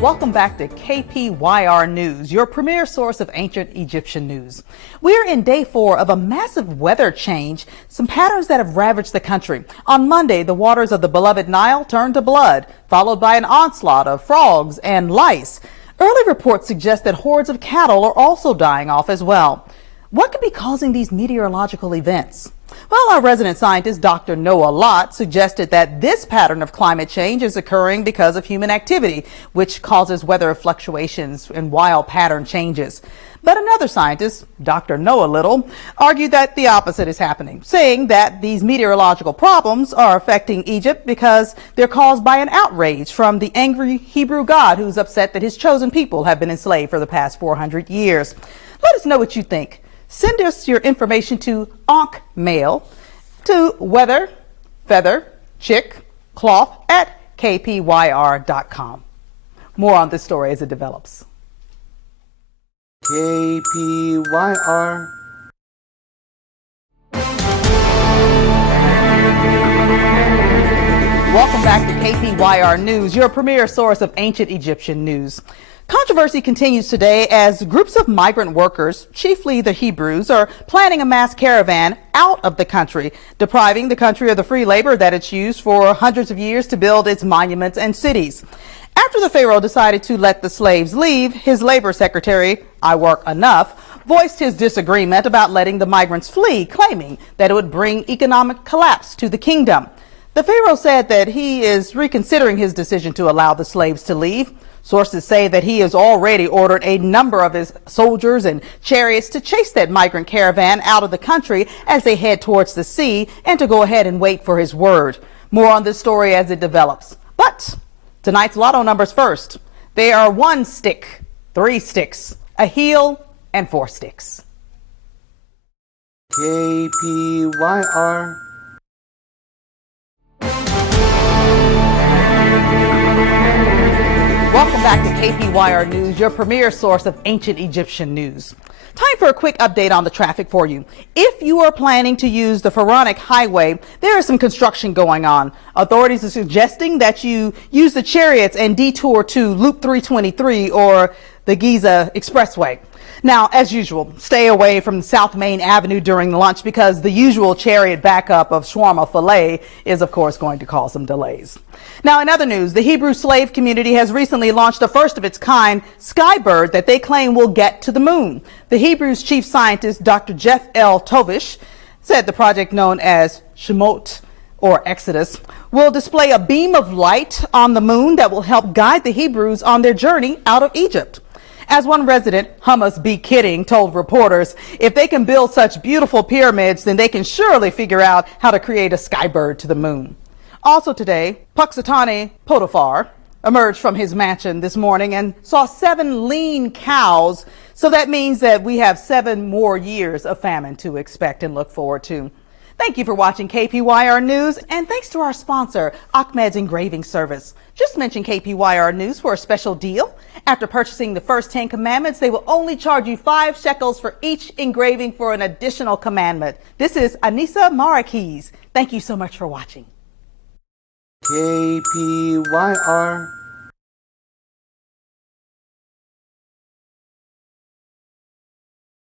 Welcome back to KPYR News, your premier source of ancient Egyptian news. We're in day 4 of a massive weather change, some patterns that have ravaged the country. On Monday, the waters of the beloved Nile turned to blood, followed by an onslaught of frogs and lice. Early reports suggest that hordes of cattle are also dying off as well. What could be causing these meteorological events? Well, our resident scientist, Dr. Noah Lott, suggested that this pattern of climate change is occurring because of human activity, which causes weather fluctuations and wild pattern changes. But another scientist, Dr. Noah Little, argued that the opposite is happening, saying that these meteorological problems are affecting Egypt because they're caused by an outrage from the angry Hebrew God who's upset that his chosen people have been enslaved for the past 400 years. Let us know what you think. Send us your information to OnkMail to weather, feather, chick, cloth at kpyr.com. More on this story as it develops. KPYR. Welcome back to KPYR News, your premier source of ancient Egyptian news. Controversy continues today as groups of migrant workers, chiefly the Hebrews, are planning a mass caravan out of the country, depriving the country of the free labor that it's used for hundreds of years to build its monuments and cities. After the Pharaoh decided to let the slaves leave, his labor secretary, I Work Enough, voiced his disagreement about letting the migrants flee, claiming that it would bring economic collapse to the kingdom. The Pharaoh said that he is reconsidering his decision to allow the slaves to leave. Sources say that he has already ordered a number of his soldiers and chariots to chase that migrant caravan out of the country as they head towards the sea, and to go ahead and wait for his word. More on this story as it develops. But tonight's lotto numbers first. They are 1 stick, 3 sticks, a heel, and 4 sticks. KPYR. Welcome back to KPYR News, your premier source of ancient Egyptian news. Time for a quick update on the traffic for you. If you are planning to use the Pharaonic Highway, there is some construction going on. Authorities are suggesting that you use the chariots and detour to Loop 323 or the Giza Expressway. Now, as usual, stay away from South Main Avenue during lunch because the usual chariot backup of shawarma filet is, of course, going to cause some delays. Now, in other news, the Hebrew slave community has recently launched the first of its kind skybird that they claim will get to the moon. The Hebrews' chief scientist, Dr. Jeff L. Tovish, said the project, known as Shemot or Exodus, will display a beam of light on the moon that will help guide the Hebrews on their journey out of Egypt. As one resident, Hummus Be Kidding, told reporters, if they can build such beautiful pyramids, then they can surely figure out how to create a skybird to the moon. Also today, Puxatani Potiphar emerged from his mansion this morning and saw 7 lean cows. So that means that we have 7 more years of famine to expect and look forward to. Thank you for watching KPYR News, and thanks to our sponsor, Ahmed's Engraving Service. Just mention KPYR News for a special deal. After purchasing the first 10 commandments, they will only charge you 5 shekels for each engraving for an additional commandment. This is Anissa Centers. Thank you so much for watching. KPYR.